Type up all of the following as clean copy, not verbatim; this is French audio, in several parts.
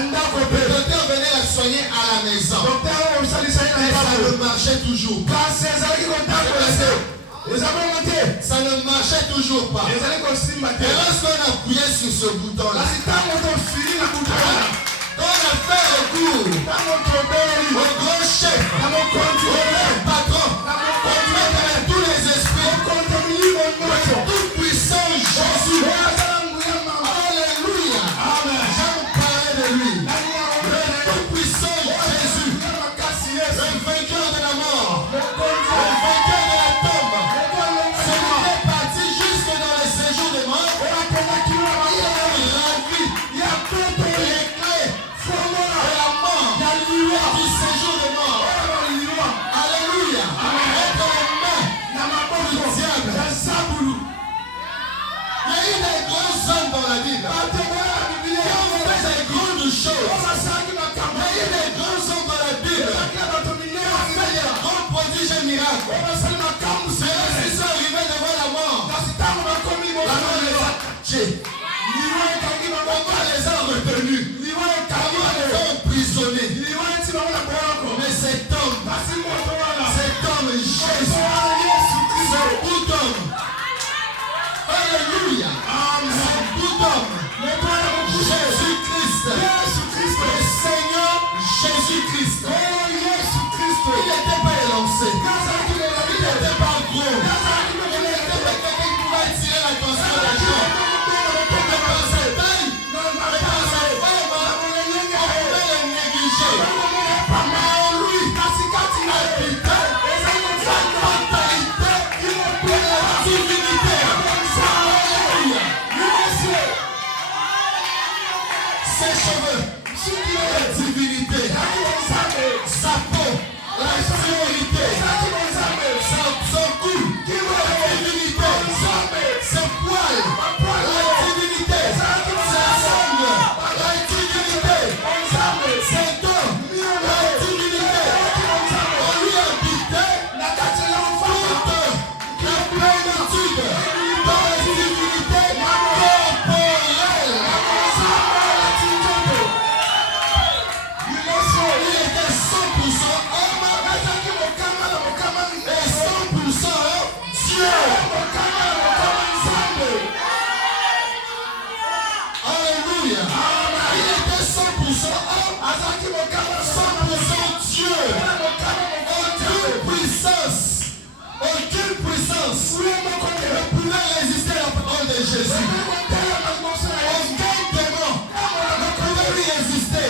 Le docteur venait la soigner à la maison. Mais ça ne marchait toujours pas. Ça ne marchait toujours pas. Et lorsqu'on appuyait sur ce bouton-là, on a fait recours au grand chef, au grand patron, contre tous les esprits, tout puissant Jésus. Alléluia. J'en parlais de lui. Le tout puissant Jésus, le vainqueur de la mort, le vainqueur de la tombe, celui qui est parti jusque dans le séjour des morts. Il a la vie, il a les clés de la mort, du séjour des morts. Alléluia. Entre les mains du diable. Il y a eu des grands hommes dans la Bible qui ont fait des grandes choses. Il y a eu des grands hommes dans la Bible qui ont fait des grands prodiges et miracles. Mais lorsqu'ils sont arrivés devant la mort, la mort les a tués. Comment les a retenus? Comment les a emprisonnés? Mais cet homme Jésus, ce bout d'homme, alléluia, ce bout d'homme, Jésus-Christ, le Seigneur Jésus-Christ, il n'était pas élancé, il n'était pas gros, il n'était pas quelqu'un qui pouvait attirer l'attention des gens. Par sa taille, par sa forme, on pouvait le négliger. Mais en lui, habitait sa totalité de la divinité. Alléluia. Ses cheveux, la divinité. Sa peau, la divinité. Son cou, la divinité. Ses poils, la divinité. Sa sangle, la divinité. Ses dents, la divinité. On lui habitait toute la plénitude de la divinité corporelle. Il était 100% homme et 100% Dieu. Alléluia. Il était 100% homme, 100% Dieu. Aucune puissance ne pouvait résister à la parole de Jésus. Aucun démon ne pouvait lui résister.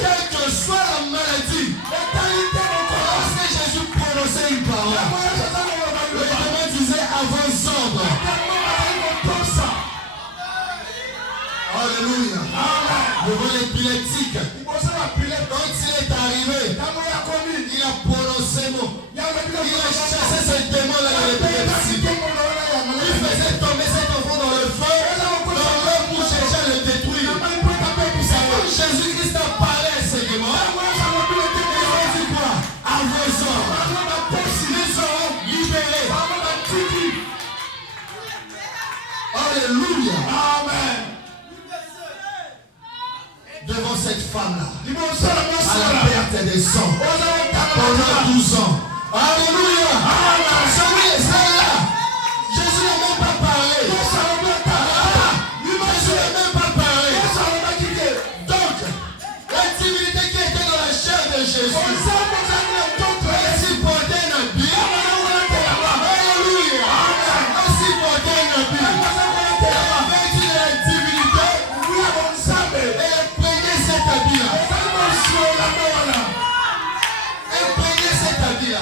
Quelle que soit la maladie, lorsque Jésus prononçait une parole, le démon disait à vos ordres. Alléluia. Devant l'épileptique, quand il est arrivé, il a prononcé mot. Il a chassé ce démon-là de l'épilepsie. Il faisait tomber cet enfant dans le feu, dans l'eau pour chercher à le détruire. Jésus-Christ a parlé à ce démon. Il a dit quoi? À vos ordres. Ils seront libérés. Alléluia. Amen. Devant cette femme-là, à la perte des sangs, pendant 12 ans. Alléluia. Celui est là. Jésus n'a même pas parlé. Jésus n'a même pas parlé. Donc, la divinité qui était dans la chair de Jésus, ainsi portait un habit. Alléluia. Ainsi portait un habit. Avec la divinité, et prenez cet habit-là. Et prenez cet habit-là.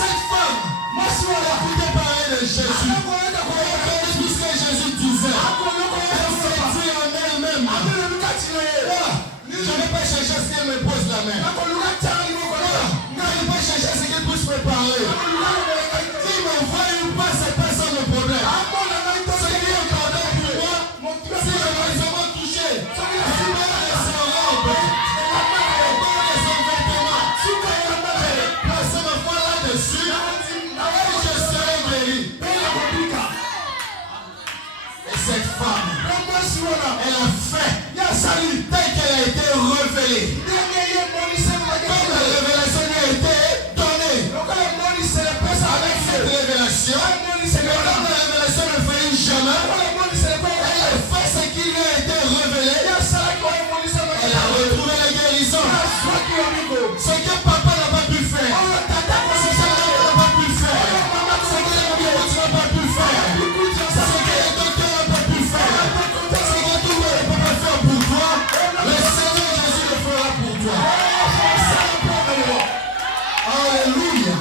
Cette femme, écoutez parler de Jésus. Tout ce que Jésus disait, elle s'est dit en elle-même. Je ne vais pas chercher à ce qu'elle me pose la main. Je ne vais pas chercher à ce qu'elle puisse me parler. S'il m'envoie ou pas, c'est pas ça le problème. Ce qui est important pour moi, si je vais vraiment toucher, si je vais son robe, son vêtement, placer ma foi là-dessus, et je serai guéri. Et cette femme, elle a fait tel qu'elle a été révélée. Comme la révélation lui a été donnée. Avec cette révélation, comme la révélation ne faillit jamais, elle a fait ce qui lui a été révélé. Elle a retrouvé la guérison. Ce que papa n'a pas pu faire, ce que maman n'a pas pu faire, ce que la Bible n'a pas pu faire, ce que les docteurs n'ont pas pu faire, ce que tout le monde ne peut pas faire pour toi, le Seigneur Jésus le fera pour toi. Alléluia.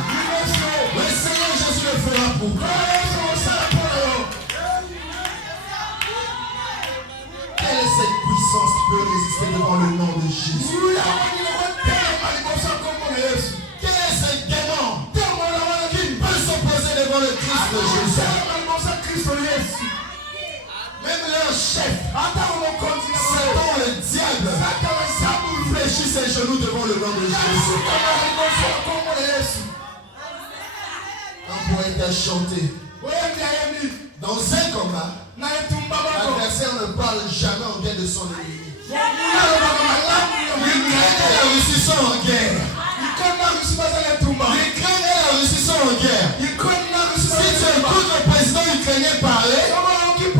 Le Seigneur Jésus le fera pour toi. Quelle est cette puissance qui peut résister devant le nom de Jésus? Quel est ce démon qui peut s'opposer devant le Christ de Jésus? Même leur chef, Satan le diable, fléchit ses genoux devant le nom de Jésus. Un poète a chanté. Dans un combat, l'adversaire ne parle jamais en bien de son ennemi. L'Ukraine et la Russie sont en guerre. L'Ukraine et la Russie sont en guerre. Si tu écoutes le président ukrainien parler, il ne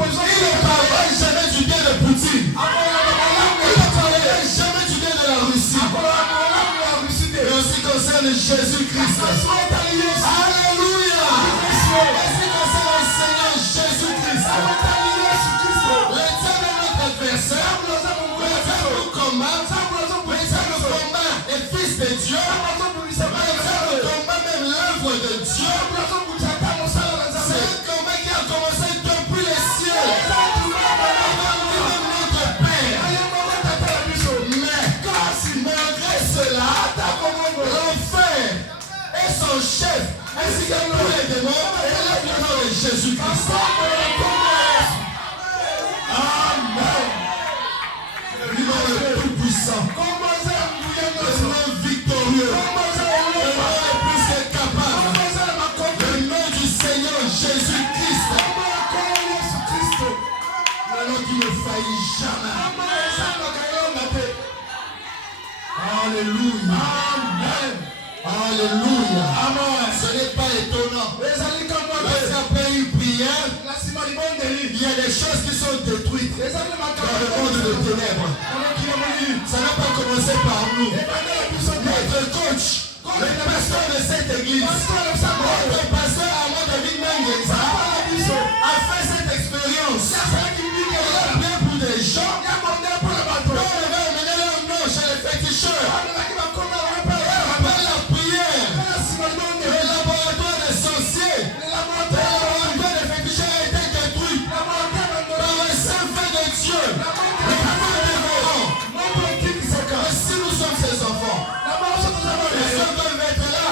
parlera jamais du bien de Poutine. Il ne parlera jamais du bien de la Russie. Mais en ce qui concerne Jésus-Christ, alléluia. En ce qui concerne le Seigneur Jésus-Christ, le diable est notre adversaire. Le diable combat. Le diable combat les fils de Dieu. Le diable combat même l'œuvre de Dieu. C'est un combat qui a commencé depuis les cieux. Même notre Père. Mais malgré cela, l'enfer et son chef, ainsi que tous les démons, élèvent le nom de Jésus-Christ. Amen. Le nom le tout puissant, le nom victorieux, le nom le plus que capable, le nom du Seigneur Jésus-Christ, le nom qui ne faillit jamais. Alléluia. Amen. Alléluia. Amen. Ce n'est pas étonnant. Lorsqu'après une prière, il y a des choses qui sont détruites dans le monde de ténèbres. Ça n'a pas commencé par nous. Notre coach, le pasteur de cette église, notre pasteur Armand David Mengenza, a fait cette expérience. Il a prié pour des gens. On va amener leur nom chez les féticheurs. Après la prière, le laboratoire des sorciers, le laboratoire des féticheurs a été détruit par le saint fait de Dieu. Le pouvoir dévorant. Et si nous sommes ses enfants, les hommes doivent être là.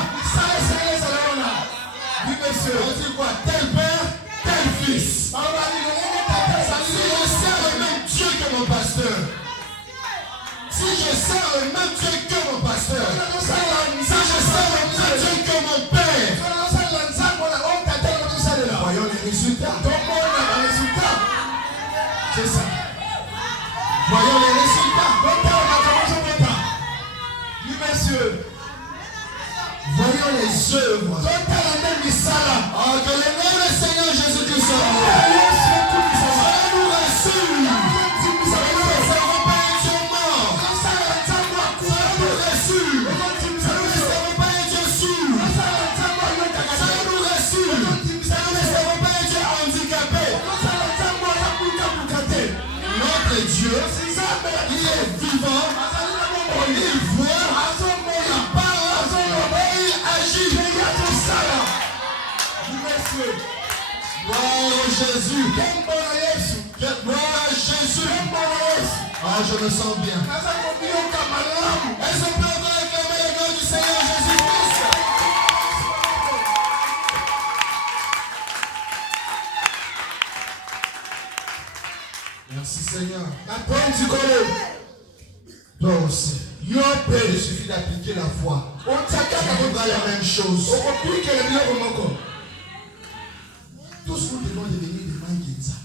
Oui, monsieur. On dit quoi? Tel père, tel fils. Si je sers le même Dieu que mon pasteur, si je sers le même Dieu que mon pasteur, si je sers le même Dieu que mon père, voyons les résultats. C'est ça. Voyons les résultats. Oui, monsieur. Voyons les œuvres. Que le nom du Seigneur Jésus-Christ soit nous rassure. Nous ne savons pas un Dieu mort. Ça nous rassure. Nous ne savons pas un Dieu sourd. Ça nous rassure. Nous ne savons pas un Dieu handicapé. Notre Dieu, il est vivant, il voit, il parle et il agit. Jésus. Gloire à Jésus. Ah, je me sens bien. Est-ce qu'on peut encore acclamer le nom du Seigneur Jésus-Christ? Merci Seigneur. Toi aussi. Il suffit d'appliquer la foi. Tu feras la même chose. Tous nous devons devenir des Mangenza.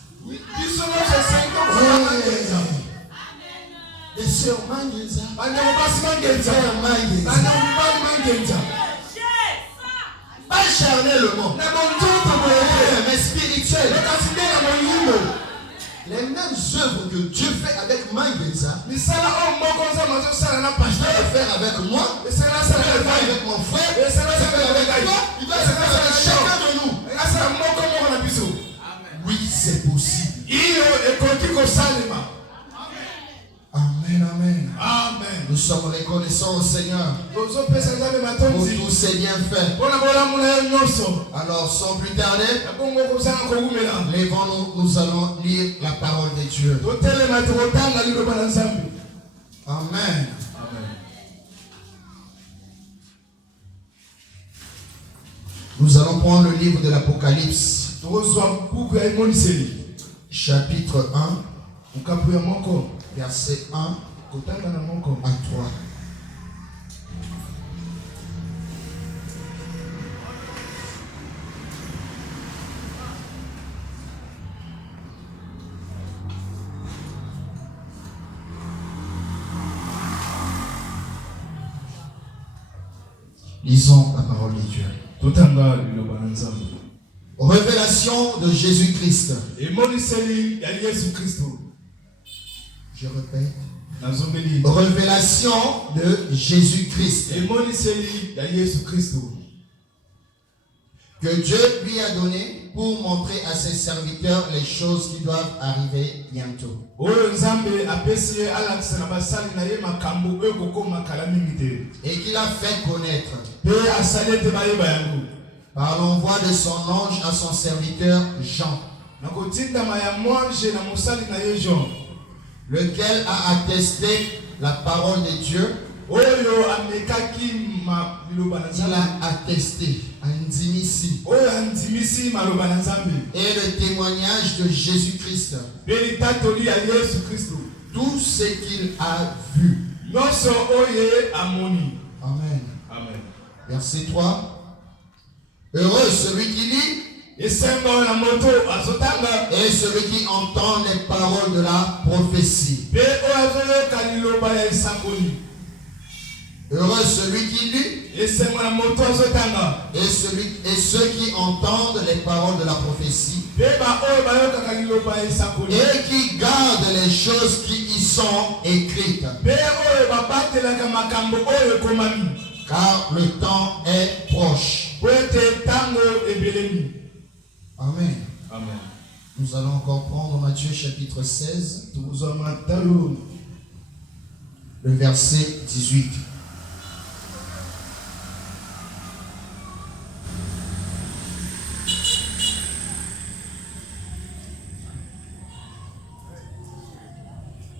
Des sœurs Mangenza. Pas charnellement, mais spirituel. Les mêmes œuvres que Dieu fait avec Mangenza, je vais faire avec moi, je vais faire avec mon frère, je vais faire avec toi, il va se faire avec chacun de nous. Oui, c'est possible. Amen, amen. Amen. Nous sommes reconnaissants au Seigneur pour tous ses bienfaits. Alors, sans plus tarder, levons-nous, nous allons lire la parole de Dieu. Amen. Amen. Nous allons prendre le livre de l'Apocalypse, chapitre 1, verset 1 à 3. Lisons la parole de Dieu. Révélation de Jésus-Christ. Je répète. Révélation de Jésus-Christ. Que Dieu lui a donné pour montrer à ses serviteurs les choses qui doivent arriver bientôt. Et qu'il a fait connaître par l'envoi de son ange à son serviteur Jean, lequel a attesté la parole de Dieu. Il a attesté et le témoignage de Jésus-Christ, tout ce qu'il a vu. Amen. Amen. Verset 3. Heureux celui qui lit et celui qui entend les paroles de la prophétie. Heureux celui qui lit et ceux qui entendent les paroles de la prophétie et qui gardent les choses qui y sont écrites. Car le temps est proche. Amen. Amen. Nous allons encore prendre Matthieu chapitre 16, le verset 18.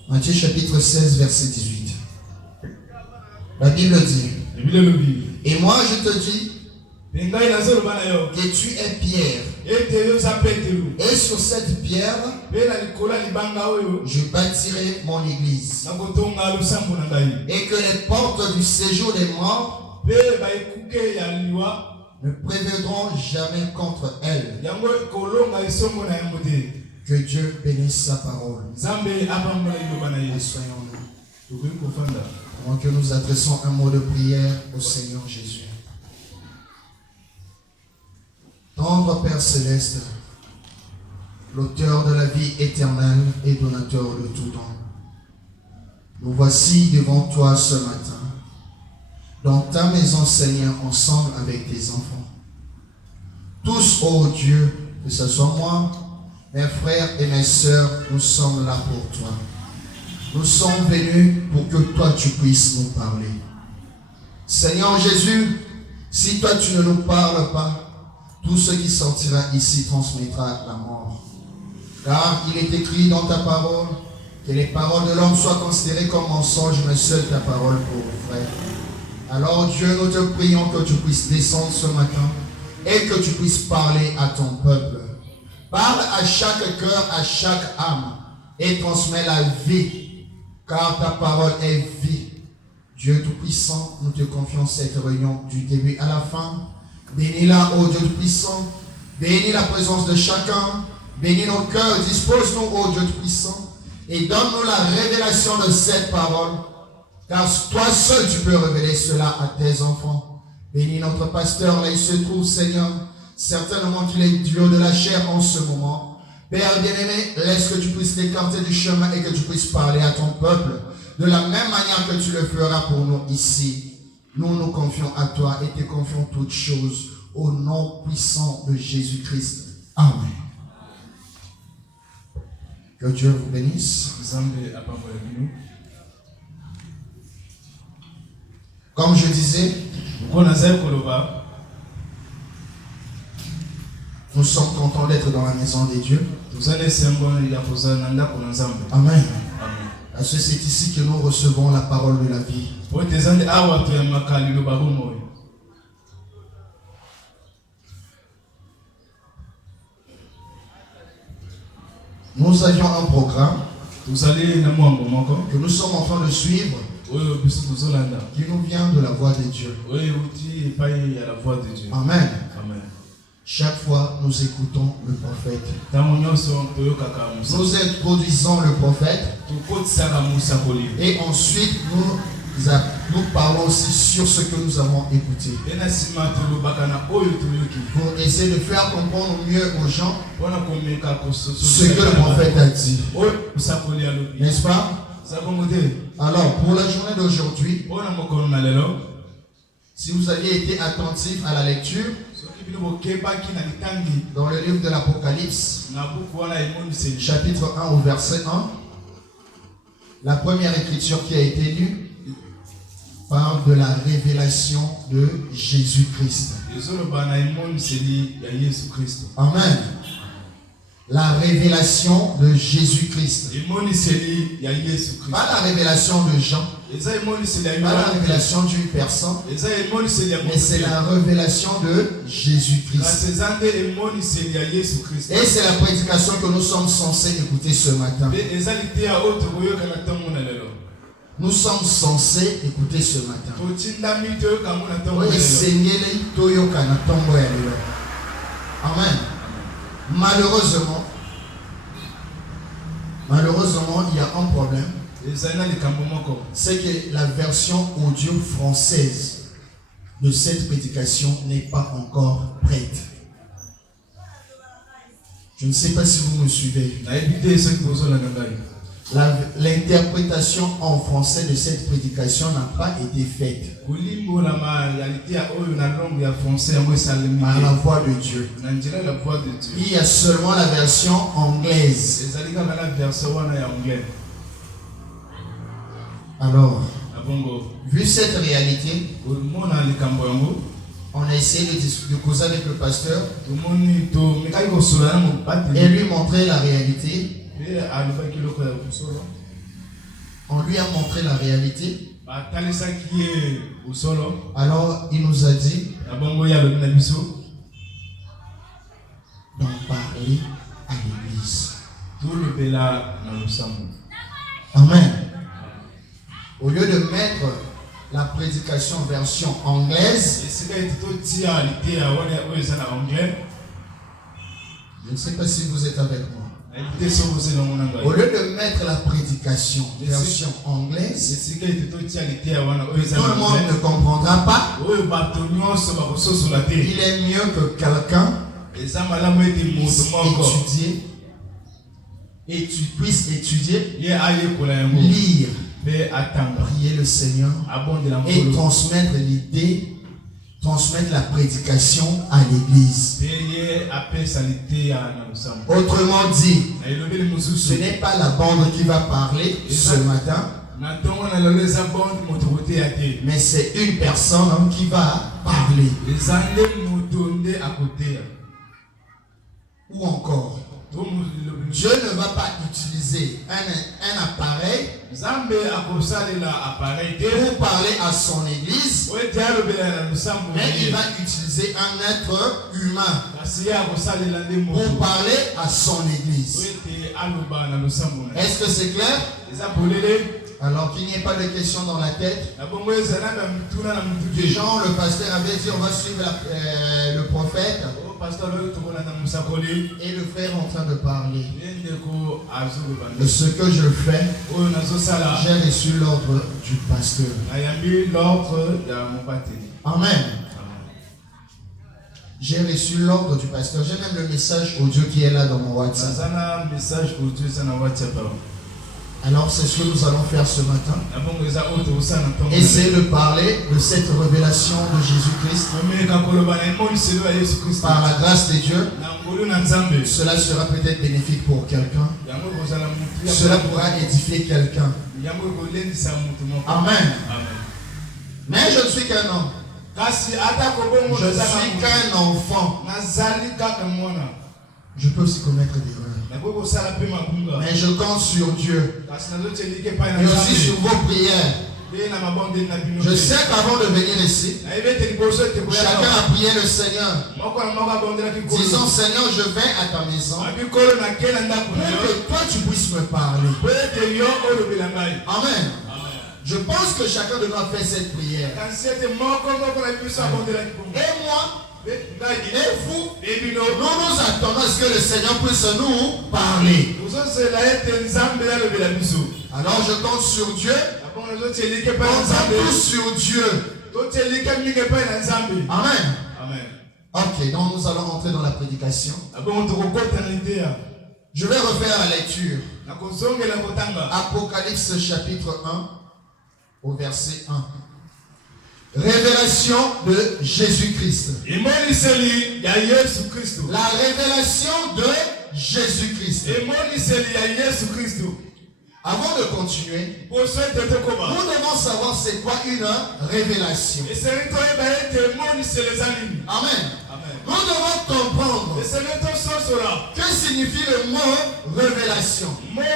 Matthieu chapitre 16, verset 18. La Bible dit: et moi je te dis que tu es Pierre, et sur cette pierre je bâtirai mon église, et que les portes du séjour des morts ne prévaudront jamais contre elle. Que Dieu bénisse sa parole. Soyons-nous. Avant que nous adressons un mot de prière au Seigneur Jésus. Tendre Père Céleste, l'auteur de la vie éternelle et donateur de tout don, nous voici devant toi ce matin, dans ta maison, Seigneur, ensemble avec tes enfants. Tous, ô Dieu, que ce soit moi, mes frères et mes sœurs, nous sommes là pour toi. Nous sommes venus pour que toi tu puisses nous parler. Seigneur Jésus, si toi tu ne nous parles pas, tout ce qui sortira ici transmettra la mort. Car il est écrit dans ta parole que les paroles de l'homme soient considérées comme mensonges, mais seule ta parole pour vrai. Alors Dieu, nous te prions que tu puisses descendre ce matin et que tu puisses parler à ton peuple. Parle à chaque cœur, à chaque âme et transmets la vie, car ta parole est vie. Dieu Tout-Puissant, nous te confions cette réunion du début à la fin. Bénis-la, ô Dieu Tout-Puissant. Bénis la présence de chacun. Bénis nos cœurs. Dispose-nous, ô Dieu Tout-Puissant. Et donne-nous la révélation de cette parole. Car toi seul, tu peux révéler cela à tes enfants. Bénis notre pasteur, là il se trouve, Seigneur. Certainement qu'il est du haut de la chair en ce moment. Père bien-aimé, laisse que tu puisses t'écarter du chemin et que tu puisses parler à ton peuple de la même manière que tu le feras pour nous ici. Nous nous confions à toi et te confions toutes choses au nom puissant de Jésus-Christ. Amen. Que Dieu vous bénisse. Comme je disais, nous sommes contents d'être dans la maison des dieux. Amen. Parce que c'est ici que nous recevons la parole de la vie. Nous avions un programme que nous sommes en train de suivre qui nous vient de la voix de Dieu. Amen. Chaque fois, nous écoutons le prophète. Nous introduisons le prophète. Et ensuite, nous parlons aussi sur ce que nous avons écouté. Pour essayer de faire comprendre mieux aux gens ce que le prophète a dit. N'est-ce pas? Alors, pour la journée d'aujourd'hui, si vous aviez été attentif à la lecture, dans le livre de l'Apocalypse, chapitre 1 au verset 1, la première écriture qui a été lue parle de la révélation de Jésus-Christ. Amen. La révélation de Jésus-Christ. Pas la révélation de Jean. Pas la révélation d'une personne. Mais c'est la révélation de Jésus-Christ. Et c'est la prédication que nous sommes censés écouter ce matin. Nous sommes censés écouter ce matin. Amen. Malheureusement, il y a un problème. C'est que la version audio française de cette prédication n'est pas encore prête. Je ne sais pas si vous me suivez. L'interprétation en français de cette prédication n'a pas été faite par la voix de Dieu. Il y a seulement la version anglaise. Alors, vu cette réalité, on a essayé de causer avec le pasteur et lui montrer la réalité. On lui a montré la réalité. Alors il nous a dit d'en parler à l'église. Amen. Au lieu de mettre la prédication version anglaise, je ne sais pas si vous êtes avec moi. Au lieu de mettre la prédication version anglaise, tout le monde ne comprendra pas. Il est mieux que quelqu'un étudier et tu puisses étudier, lire, prier le Seigneur et transmettre l'idée, transmettre la prédication à l'église. Autrement dit, ce n'est pas la bande qui va parler ce matin, mais c'est une personne qui va parler. Ou encore, Dieu ne va pas utiliser un appareil pour parler à son église, mais il va utiliser un être humain pour parler à son église. Est-ce que c'est clair? Alors qu'il n'y ait pas de questions dans la tête. Jean, le pasteur, avait dit on va suivre le prophète. Et le frère est en train de parler. De ce que je fais, j'ai reçu l'ordre du pasteur. Amen. J'ai reçu l'ordre du pasteur. J'ai même le message audio qui est là dans mon WhatsApp. Alors c'est ce que nous allons faire ce matin. Essayer de parler de cette révélation de Jésus-Christ. Par la grâce de Dieu, cela sera peut-être bénéfique pour quelqu'un. Cela pourra édifier quelqu'un. Amen. Mais je ne suis qu'un homme. Je ne suis qu'un enfant. Je peux aussi commettre des erreurs. Mais je compte sur Dieu. Et aussi sur vos prières. Je sais qu'avant de venir ici, chacun a prié le Seigneur, disant Seigneur, je vais à ta maison pour que toi tu puisses me parler. Amen. Je pense que chacun de nous a fait cette prière. Et moi, et vous, nous nous attendons à ce que le Seigneur puisse nous parler. Alors je compte sur Dieu. Comptons tous sur Dieu. Amen. Ok, donc nous allons entrer dans la prédication. Je vais refaire la lecture. Apocalypse chapitre 1 au verset 1. Révélation de Jésus-Christ. La révélation de Jésus-Christ. Avant de continuer, nous devons savoir c'est quoi une révélation. Amen. Nous devons comprendre que signifie le mot révélation. Parce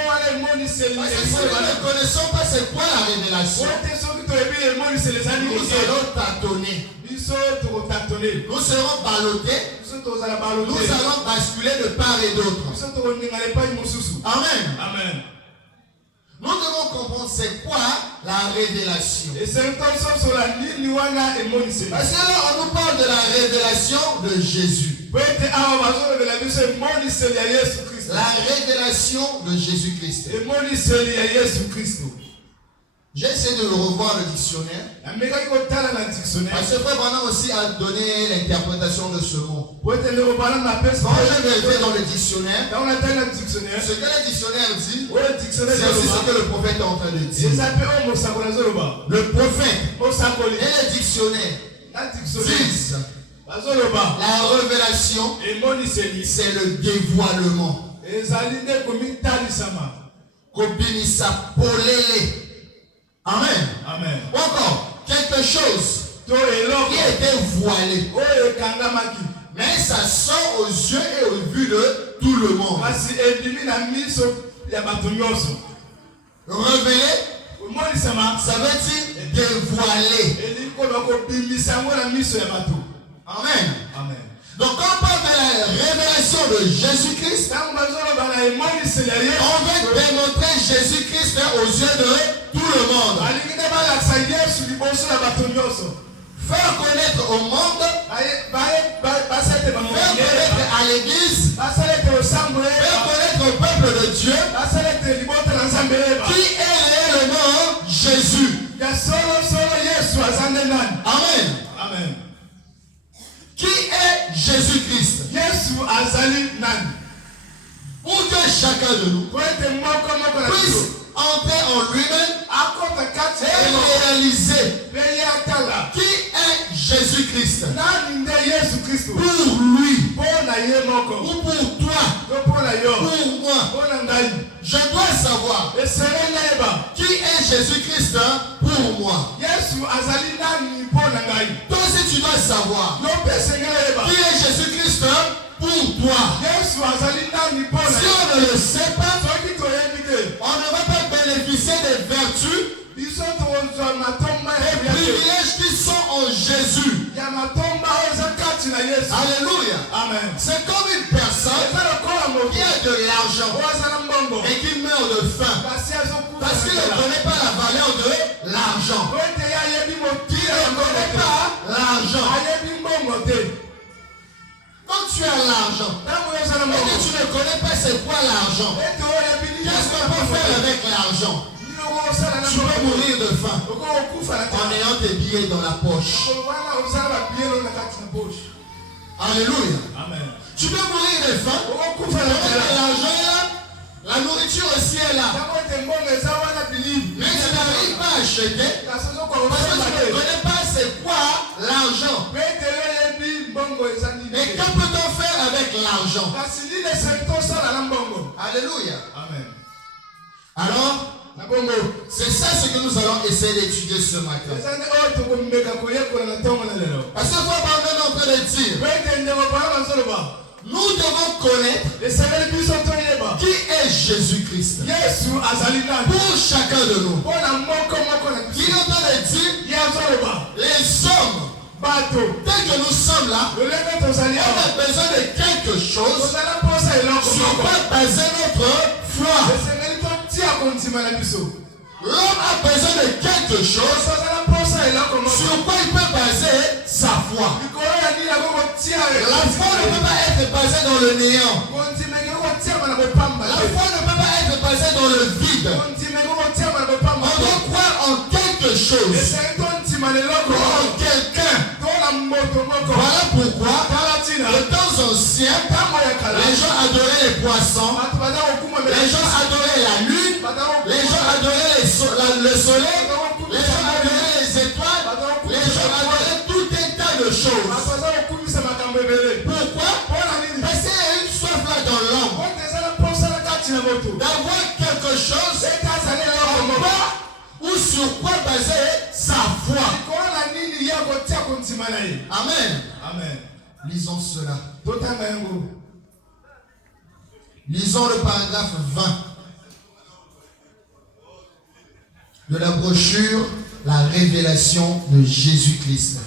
que si nous ne connaissons pas c'est quoi la révélation, nous allons tâtonner. Nous serons ballottés. Nous allons basculer de part et d'autre. Amen. Nous devons comprendre c'est quoi la révélation. Parce que là, on nous parle de la révélation de Jésus. La révélation de Jésus-Christ. J'ai essayé de le revoir le dictionnaire. Parce que Frère Branham aussi a donné l'interprétation de ce mot. Quand je vais dans le dictionnaire, ce que le dictionnaire dit, c'est aussi ce que le prophète est en train de dire. Le prophète et le dictionnaire disent la révélation, c'est le dévoilement. Amen. Encore, quelque chose qui était voilé. Mais ça sort aux yeux et aux vues de tout le monde. Révélé, ça veut dire dévoilé. Amen. Donc quand on parle de la révélation de Jésus-Christ, on veut démontrer Jésus-Christ aux yeux de tout le monde. Faire connaître au monde, faire connaître à l'église, faire connaître au peuple de Dieu qui est réellement Jésus. Amen. Qui est Jésus-Christ? Pour que chacun de nous puisse entrer en lui-même et réaliser qui est Jésus-Christ. Pour lui, ou pour toi, pour moi, je dois savoir qui est Jésus-Christ pour moi. Toi aussi tu dois savoir qui est Jésus-Christ pour toi. Si on ne le sait pas, on ne va pas bénéficier des vertus, des privilèges qui sont en Jésus. Alléluia. Amen. C'est comme une personne qui a de l'argent et qui meurt de faim parce qu'il ne connaît pas la valeur de l'argent. Qui ne connaît pas l'argent. Quand tu as l'argent et que tu ne connais pas c'est quoi l'argent, qu'est-ce qu'on peut faire avec l'argent? Tu peux mourir de faim en ayant tes billets dans la poche. Alléluia. Amen. Tu peux mourir de faim. L'argent est là. La nourriture aussi est là. Mais tu n'arrives pas à acheter parce que tu ne connais pas c'est quoi l'argent. Et que peut-on faire avec l'argent? Alléluia. Amen. Alors, c'est ça ce que nous allons essayer d'étudier ce matin. Parce qu'il faut abandonner en train de dire. Nous devons connaître qui est Jésus-Christ pour chacun de nous. Qui nous donne de dire les hommes, tel que nous sommes là, on a besoin de quelque chose sur quoi baser notre foi. L'homme a besoin de quelque chose sur quoi il peut baser sa foi. La foi ne peut pas être basée dans le néant. La foi ne peut pas être basée dans le vide. On doit croire en quelque chose, en quelqu'un. Voilà pourquoi, les temps anciens, les gens adoraient les poissons, les gens adoraient la lune, les gens adoraient le soleil, les gens adoraient les étoiles, les gens adoraient tout un tas de choses. Pourquoi? Parce qu'il y a une soif là dans l'homme d'avoir quelque chose ou sur quoi baser sa foi. Amen. Amen. Lisons cela. Lisons le paragraphe 20 de la brochure La révélation de Jésus-Christ.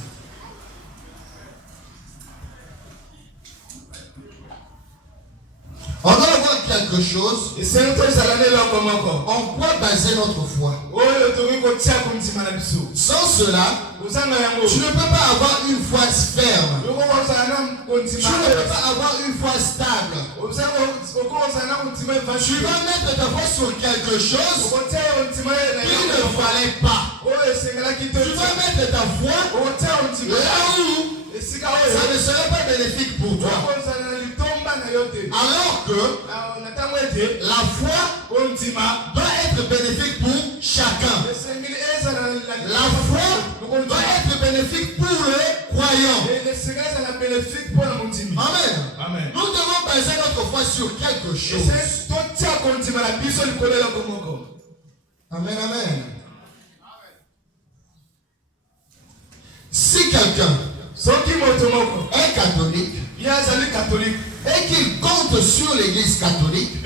On doit avoir quelque chose en quoi baser notre foi. Sans cela, tu ne peux pas avoir une foi ferme. Tu ne peux pas avoir une foi stable. Tu vas mettre ta foi sur quelque chose qui ne valait pas. Tu vas mettre ta foi là où ça ne serait pas bénéfique pour toi. Alors que la foi doit être bénéfique pour chacun. La foi doit être bénéfique pour le croyant. Amen. Amen. Nous devons baser notre foi sur quelque chose. Amen, amen. Si quelqu'un est catholique et qu'il compte sur l'église catholique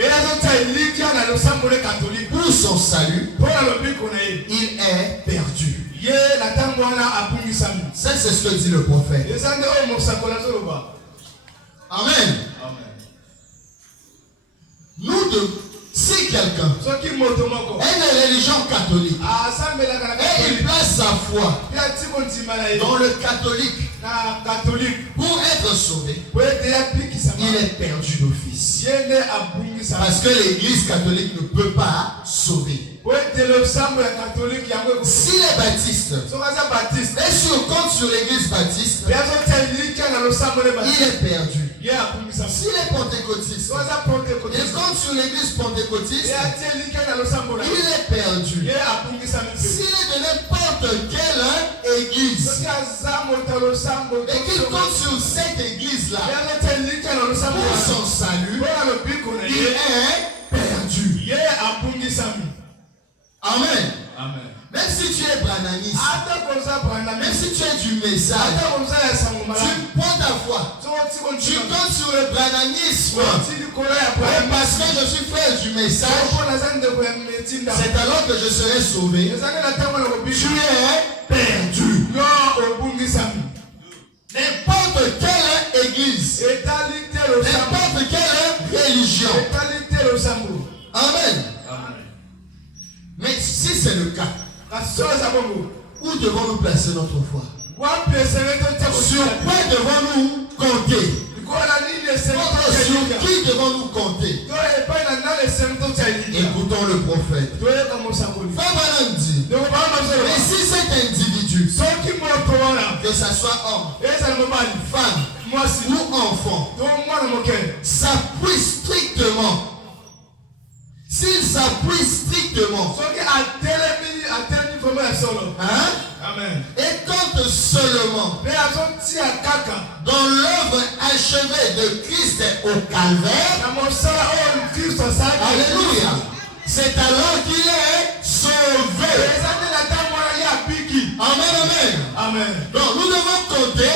pour son salut, il est perdu. Ça, c'est ce que dit le prophète. Amen. Si quelqu'un est de religion catholique et il place sa foi dans le catholique pour être sauvé, il est perdu d'office. Parce que l'église catholique ne peut pas sauver. Si les baptistes et sur compte sur l'église baptiste, il est perdu. Si les pentecôtistes ils comptent sur l'église pentecôtiste, il est perdu. S'il est de n'importe quelle église et qu'il compte sur cette église-là pour son salut, il est perdu. Amen. Amen. Même si tu es branamiste, même si tu es du message, tu prends ta foi, tu comptes sur le branamisme. Parce que je suis frère du message, c'est alors que je serai sauvé. Tu es perdu. N'importe quelle église, n'importe quelle religion. Amen. Mais si c'est le cas, où devons-nous placer notre foi? Sur quoi devons-nous compter? Sur qui devons-nous compter? Écoutons le prophète. Frère dit, mais si cet individu, que ce soit homme, femme ou enfant, s'appuie strictement, s'il s'appuie strictement, et compte seulement dans l'œuvre achevée de Christ au calvaire, alléluia, c'est alors qu'il est sauvé. Amen, amen. Donc nous devons compter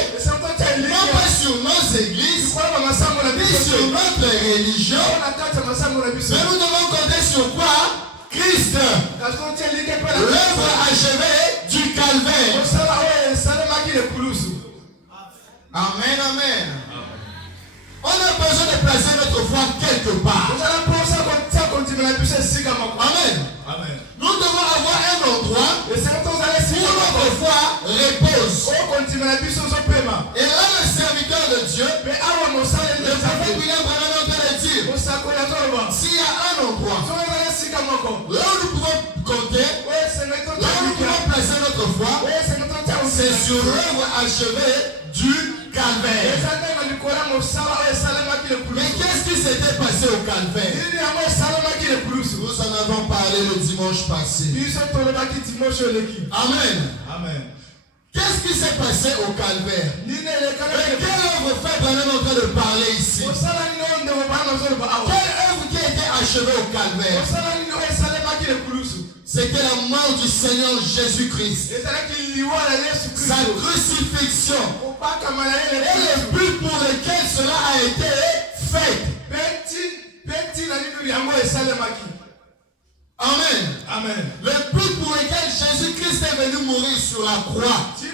non pas sur nos églises, mais sur notre religion, mais nous devons compter sur quoi? Christ, l'œuvre achevée du calvaire. Amen, amen. On a besoin de placer notre foi quelque part. Amen. Amen. Nous devons avoir un endroit où notre foi repose. Et là, le serviteur de Dieu, le prophète William Branham est en train de dire, s'il y a un endroit là où nous pouvons compter, là où nous pouvons placer notre foi, c'est sur l'œuvre achevée du calvaire. Mais qu'est-ce qui s'était passé au calvaire? Nous en avons parlé le dimanche passé. Amen. Amen. Qu'est-ce qui s'est passé au calvaire? Et quelle œuvre fait Branham en train de parler ici? Quelle œuvre qui a été achevée au calvaire? C'était la mort du Seigneur Jésus-Christ. Sa crucifixion. Et le but pour lequel cela a été fait. Amen. Amen. Le but pour lequel Jésus-Christ est venu mourir sur la croix. C'est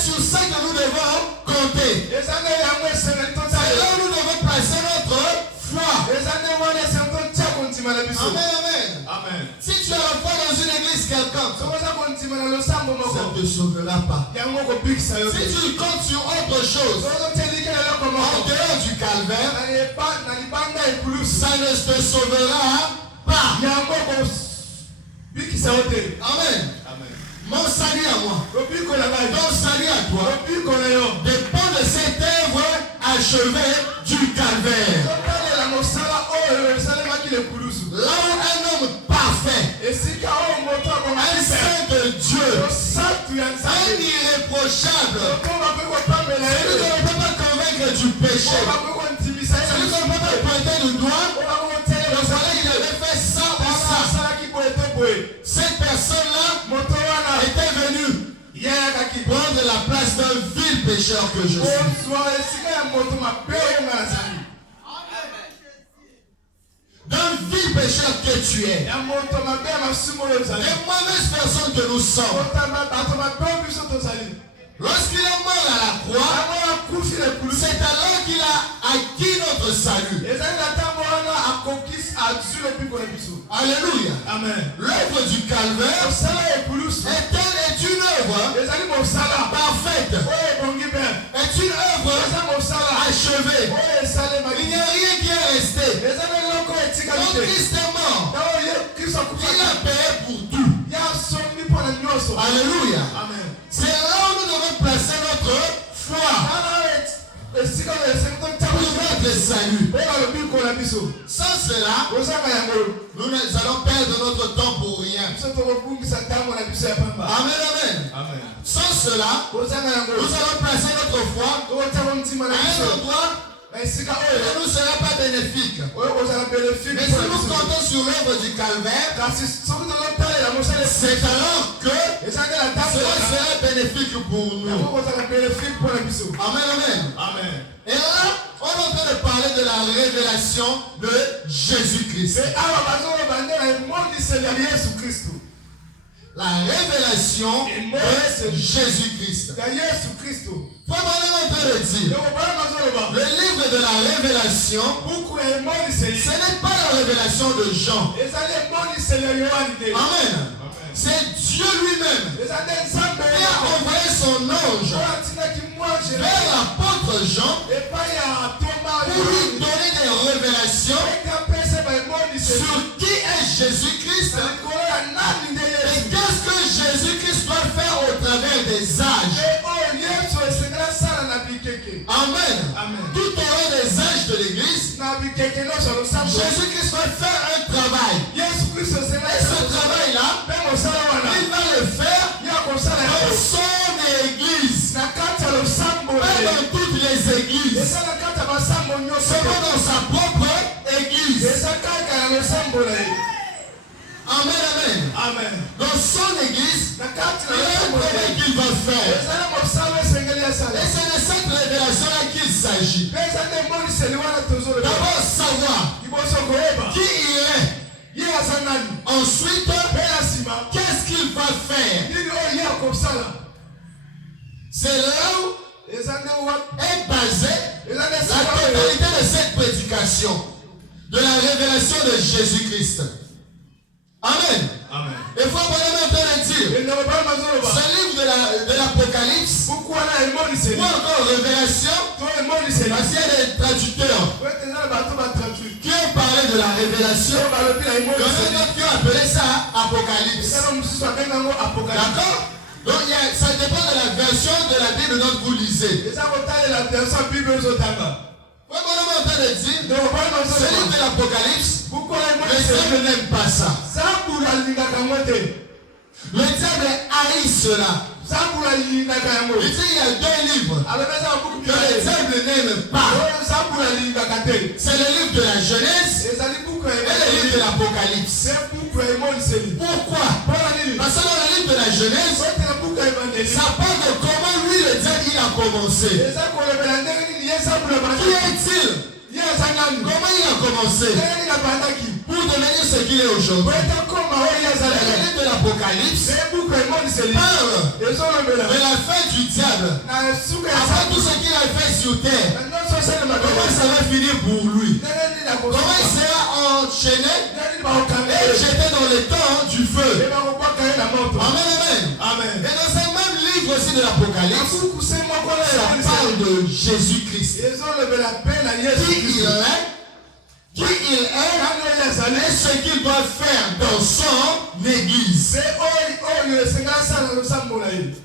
sur ça que nous devons compter. C'est là où nous devons placer notre foi. Amen, amen. Amen. Si tu as la foi dans une église quelconque, ça ne te sauvera pas. Si tu comptes sur autre chose, en dehors du calvaire, ça ne te sauvera pas. Amen. Mon salut à moi, ton salut à toi, dépend de cette œuvre achevée du calvaire. Là où un homme parfait, un saint de Dieu, un irréprochable, celui qu'on ne peut pas convaincre du péché, celui qu'on ne peut pas pointer du doigt, voilà, il avait fait ça ou ça. Cette personne-là était venue prendre la place d'un vil pécheur que je suis. D'un vil pécheur que tu es. Des mauvaises personnes que nous sommes. Lorsqu'il est mort à la croix, c'est alors qu'il a acquis notre salut. Alléluia. Amen. L'œuvre du calvaire est une œuvre parfaite. Est une œuvre achevée. Il n'y a rien qui est resté. Donc Christ est mort. Il a payé pour tout. Alléluia. Amen. C'est là où nous devons placer notre foi. Pour notre salut. Sans cela, nous allons perdre notre temps pour rien. Amen, amen. Sans cela, nous allons placer notre foi à un endroit ne nous sera pas bénéfique. Mais si nous comptons sur l'œuvre du calvaire, c'est alors que cela sera bénéfique pour nous. Amen, amen. Et là, on est en train de parler de la révélation de Jésus-Christ. La révélation de Jésus-Christ. Faut vraiment te le dire. Le livre de la révélation, ce n'est pas la révélation de Jean. Amen. C'est Dieu lui-même qui a envoyé son ange vers l'apôtre Jean pour lui donner des révélations sur qui est Jésus-Christ et qu'est-ce que Jésus-Christ doit faire au travers des âges. Amen. Tout au long des âges de l'Église, Jésus-Christ va faire un travail. Et ce travail-là, il va le faire dans son Église. Pas dans toutes les églises. Seulement dans sa propre Église. Amen, amen. Dans son Église, il y a un travail qu'il va faire. Et c'est de cette révélation-là qu'il s'agit. D'abord savoir qui il est. Ensuite, qu'est-ce qu'il va faire. C'est là où est basée la totalité de cette prédication de la révélation de Jésus-Christ. Amen. Il faut vraiment te le dire. Ce livre de l'Apocalypse, ou encore Révélation, parce qu'il y a des traducteurs qui ont parlé de la révélation, il y en a d'autres qui ont appelé ça Apocalypse. D'accord? Donc ça dépend de la version de la Bible dont vous lisez. Vraiment en train de dire, ce livre de l'Apocalypse, le diable n'aime pas ça. Le diable haït cela. Il dit il y a deux livres que le diable n'aime pas. C'est le livre de la Genèse et le livre de l'Apocalypse. Pourquoi? Parce que dans le livre de la Genèse, ça parle de comment lui le diable il a commencé. Qui est-il? Comment il a commencé pour devenir ce qu'il est aujourd'hui? Le livre de l'Apocalypse parle de la fin du diable. Après tout ce qu'il a fait sur terre, comment ça va finir pour lui? Comment il sera enchaîné et jeté dans le temps du feu? Amen, amen. Et dans ce même livre aussi de l'Apocalypse, ça parle de Jésus-Christ. Qui il est et ce qu'il doit faire dans son Église.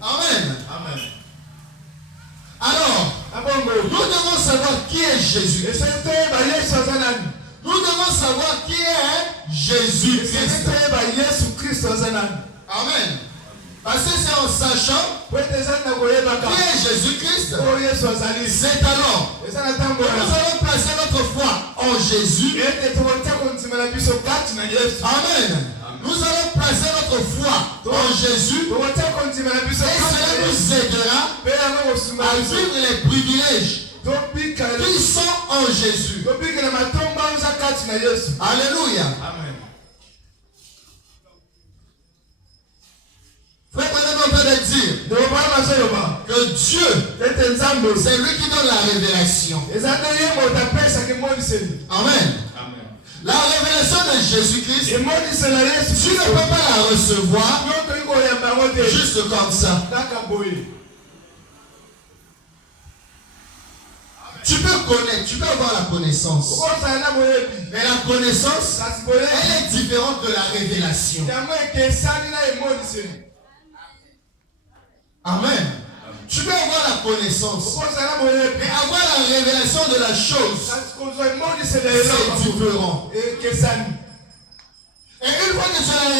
Amen. Alors, nous devons savoir qui est Jésus. Nous devons savoir qui est Jésus-Christ. Amen. Parce que c'est en sachant qui est Jésus-Christ, c'est alors nous allons placer notre foi en Jésus. Amen. Nous allons placer notre foi en Jésus et cela nous aidera à vivre les privilèges qui sont en Jésus. Alléluia. Frère, maintenant on peut le dire que Dieu, c'est lui qui donne la révélation. Amen. La révélation de Jésus-Christ, tu ne peux pas la recevoir juste comme ça. Tu peux connaître, tu peux avoir la connaissance. Mais la connaissance, elle est différente de la révélation. Amen. Tu peux avoir la connaissance, mais avoir la révélation de la chose, c'est différent. Et une fois que tu as la